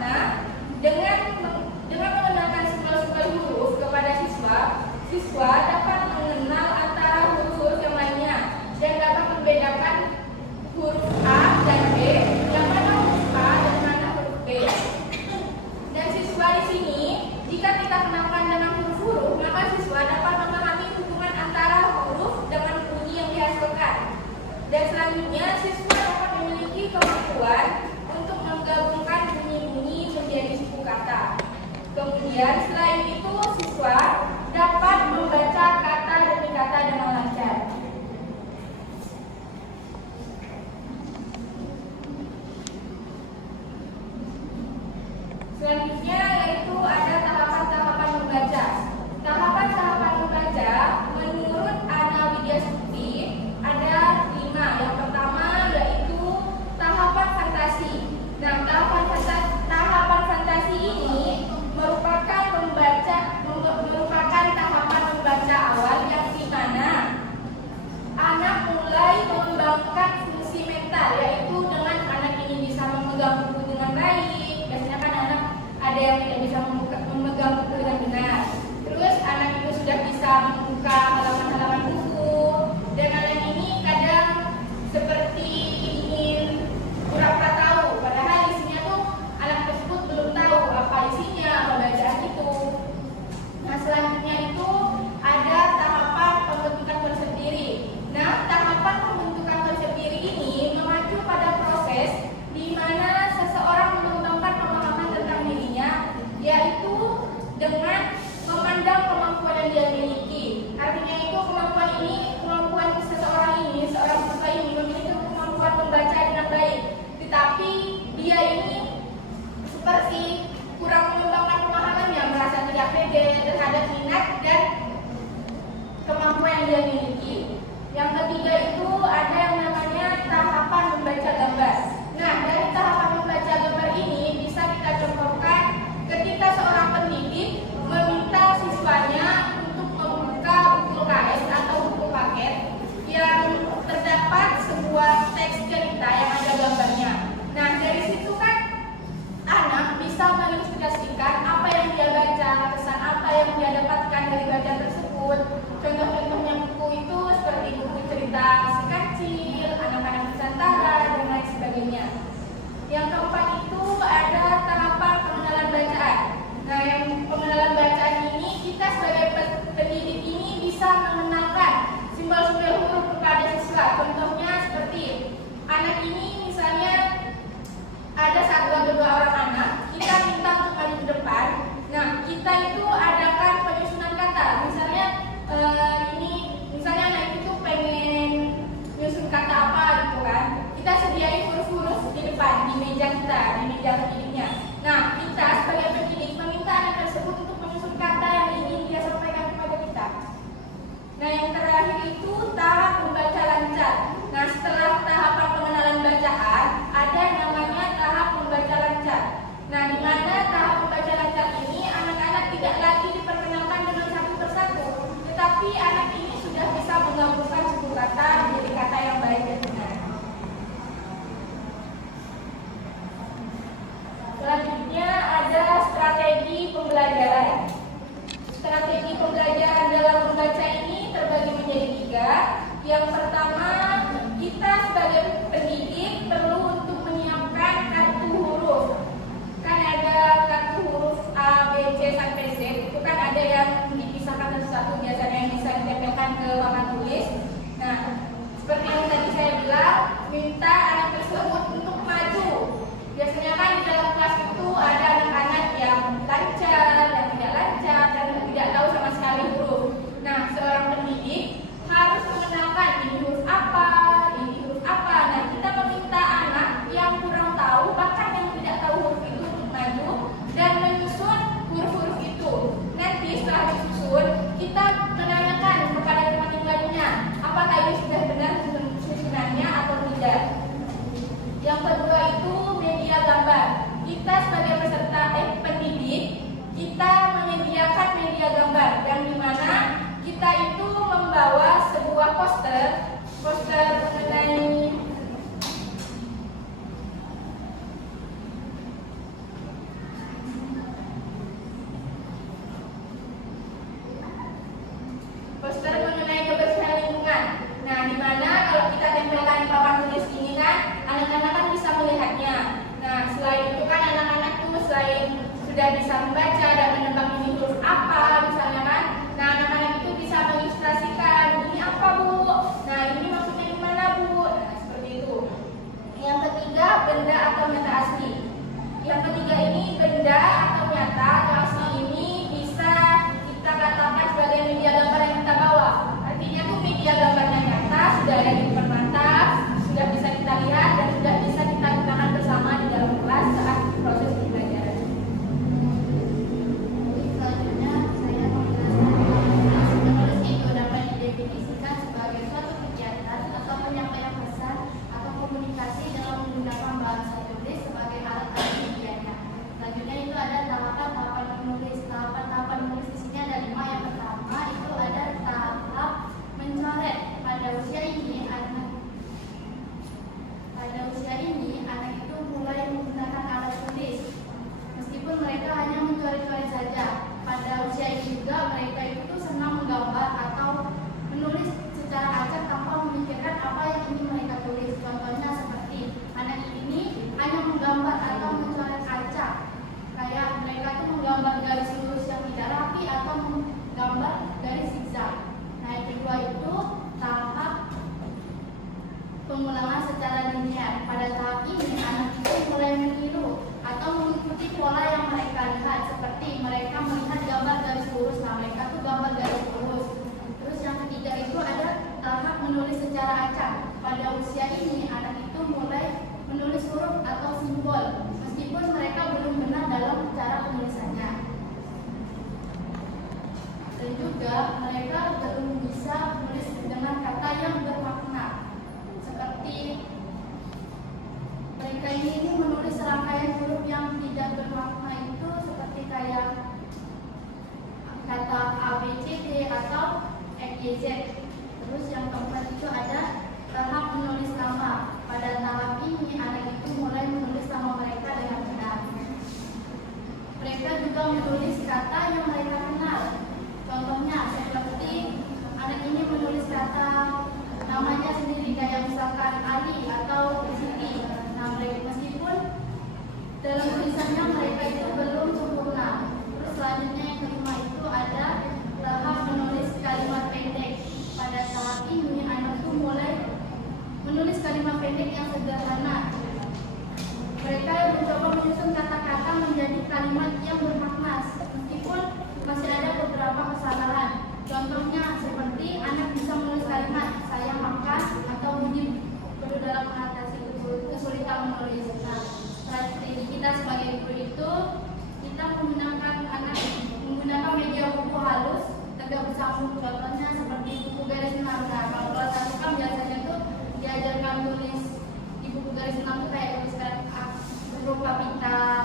Nah, dengan mengenalkan simbol-simbol huruf kepada siswa dapat mengenal antara huruf yang lainnya dan dapat membedakan huruf A dan B, yang mana huruf A dan mana huruf B. Dan siswa di sini, jika kita kenalkan dengan huruf-huruf, maka siswa dapat memahami hubungan antara huruf dengan bunyi yang dihasilkan. Dan selanjutnya, siswa dapat memiliki kemampuan untuk menggabungkan bunyi-bunyi menjadi suku kata. Kemudian selain itu, siswa dapat membaca kata demi kata dengan lancar. Selanjutnya yaitu ada tahapan-tahapan membaca. Tahapan-tahapan membaca menurut Ana Widya Sukti ada 5. Yang pertama yaitu tahapan fantasi. Nah, tahapan fantasi ini merupakan tahapan membaca awal yang dimana anak mulai mengembangkan fungsi mental, yaitu dengan anak ini bisa memegang buku dengan baik. Biasanya kan anak ada yang tidak bisa memegang buku dengan benar. Terus anak itu sudah bisa membuka halaman-halaman buku, dan anak ini kadang seperti ingin pura-pura tahu, padahal isinya tuh anak tersebut belum tahu apa isinya, apa bacaan itu. Nah, selanjutnya itu ada tahapan pembentukan tersendiri. Nah, tahapan pembentukan tersendiri ini mengacu pada proses di mana seseorang mengembangkan pemahaman tentang dirinya, yaitu dengan memandang kemampuan yang dia miliki. Artinya itu kemampuan seseorang ini, seorang siswa ini memiliki kemampuan membaca dengan baik, tetapi dia ini seperti kurang mengembangkan pemahamannya, merasa tidak pede terhadap minat dan kemampuan yang dia miliki. Yang ketiga itu ada yang namanya tahapan membaca gambar. Nah, dari tahapan membaca gambar ini bisa kita contohkan ketika seorang pendidik meminta siswanya untuk membuka buku UKS atau buku paket yang terdapat sebuah teks cerita yang ada gambarnya. Nah, dari situ kan anak bisa menginspirasikan apa yang dia baca, pesan apa yang dia dapatkan dari bacaan tersebut. Contoh-contohnya buku itu seperti buku cerita si kecil, anak-anak Nusantara, dan lain sebagainya. Yang keempat itu ada tahapan pengenalan bacaan. Nah, yang pengenalan bacaan ini kita sebagai pendidik ini bisa mengenalkan simbol-simbol huruf kepada siswa. Contohnya seperti anak ini misalnya ada 1 atau 2 orang anak, kita minta untuk maju ke depan. Nah, kita itu adakan penyusunan kata. Misalnya misalnya anak itu pengen nyusun kata apa gitu kan. Kita sediain huruf-huruf di depan, di meja kita, di meja pendidiknya. Nah, kita sebagai pendidik meminta anak tersebut untuk menyusun kata yang ingin dia sampaikan kepada kita. Nah, yang terakhir itu tahap membaca lancar. Nah, setelah tahapan pengenalan bacaan, ada namanya tahap membaca lancar. Nah, di mana tahap membaca lancar ini anak-anak tidak lagi diperkenalkan dengan satu persatu, tetapi anak ini sudah bisa menggabungkan suku kata menjadi kata yang baik dan benar. Selanjutnya ada strategi pembelajaran. Strategi pembelajaran dalam membaca ini terbagi menjadi 3. Yang pertama, kita sebagai pendidik perlu untuk menyiapkan kartu huruf. Kan ada kartu huruf A, B, C sampai Z. Itu kan ada yang dipisahkan satu-satu, biasanya yang bisa ditempelkan ke papan tulis. Nah, seperti yang tadi saya bilang, minta anak tersebut untuk maju. Biasanya kan di dalam kelas itu ada anak-anak yang lancar, yang tidak lancar, dan tidak tahu sama sekali huruf. Nah, seorang pendidik harus mengenalkan ini huruf apa, ini huruf apa. Nah, kita meminta anak yang kurang tahu, bahkan yang tidak tahu huruf itu untuk maju dan menyusun huruf-huruf itu. Nanti setelah disusun, kita menanyakan kepada teman yang lainnya, apakah ini sudah benar susunannya atau tidak. Yang kedua itu media gambar. Kita sebagai peserta pendidik, kita menyediakan media gambar yang dimana kita itu membawa sebuah poster mengenai mereka hanya mencoret-coret saja. Pada usia ini juga mereka itu senang menggambar atau menulis secara acak tanpa memikirkan apa yang ingin mereka tulis. Contohnya seperti anak ini hanya menggambar atau mencoret acak. Kayak mereka itu menggambar garis lurus yang tidak rapi atau menggambar garis zigzag. Nah, yang kedua itu tahap pengulangan secara linear. Pada tahap ini anak itu mulai meniru atau mengikuti pola yang mereka lihat, seperti mereka melihat gambar garis lurus, nah mereka tuh gambar garis lurus. Terus yang ketiga itu ada tahap menulis secara acak. Pada usia ini anak itu mulai menulis huruf atau simbol, meskipun mereka belum benar dalam cara penulisannya. Dan juga mereka belum bisa menulis dengan kata yang bermakna. Seperti mereka ini menulis serangkaian huruf yang tidak bermakna itu seperti kayak kata A, B, C, D atau F, Y, Z. Terus yang keempat itu ada tahap menulis nama. Pada tahap ini anak itu mulai menulis nama mereka dengan benar. Mereka juga menulis kata yang mereka kenal. Contohnya seperti anak ini menulis kata namanya sendiri, kayak misalkan Ali atau Siti. Nah, meskipun dalam tulisannya mereka itu belum sempurna. Terus selanjutnya yang kelima itu ada tahap menulis kalimat pendek. Pada tahap ini anak itu mulai menulis kalimat pendek yang sederhana. Mereka mencoba menyusun kata-kata menjadi kalimat yang bermakna, meskipun masih ada beberapa kesalahan. Contohnya seperti anak bisa menulis kalimat saya makan atau mungkin perlu dalam mengatasi kesulitan menulis. Nah, strategi kita sebagai guru itu kita menggunakan media buku halus tegak bersambung. Contohnya seperti buku garis enam. Nah, kalau kelas 1 kan biasanya tuh diajarkan tulis di buku garis enam tuh kayak tuliskan huruf kapital,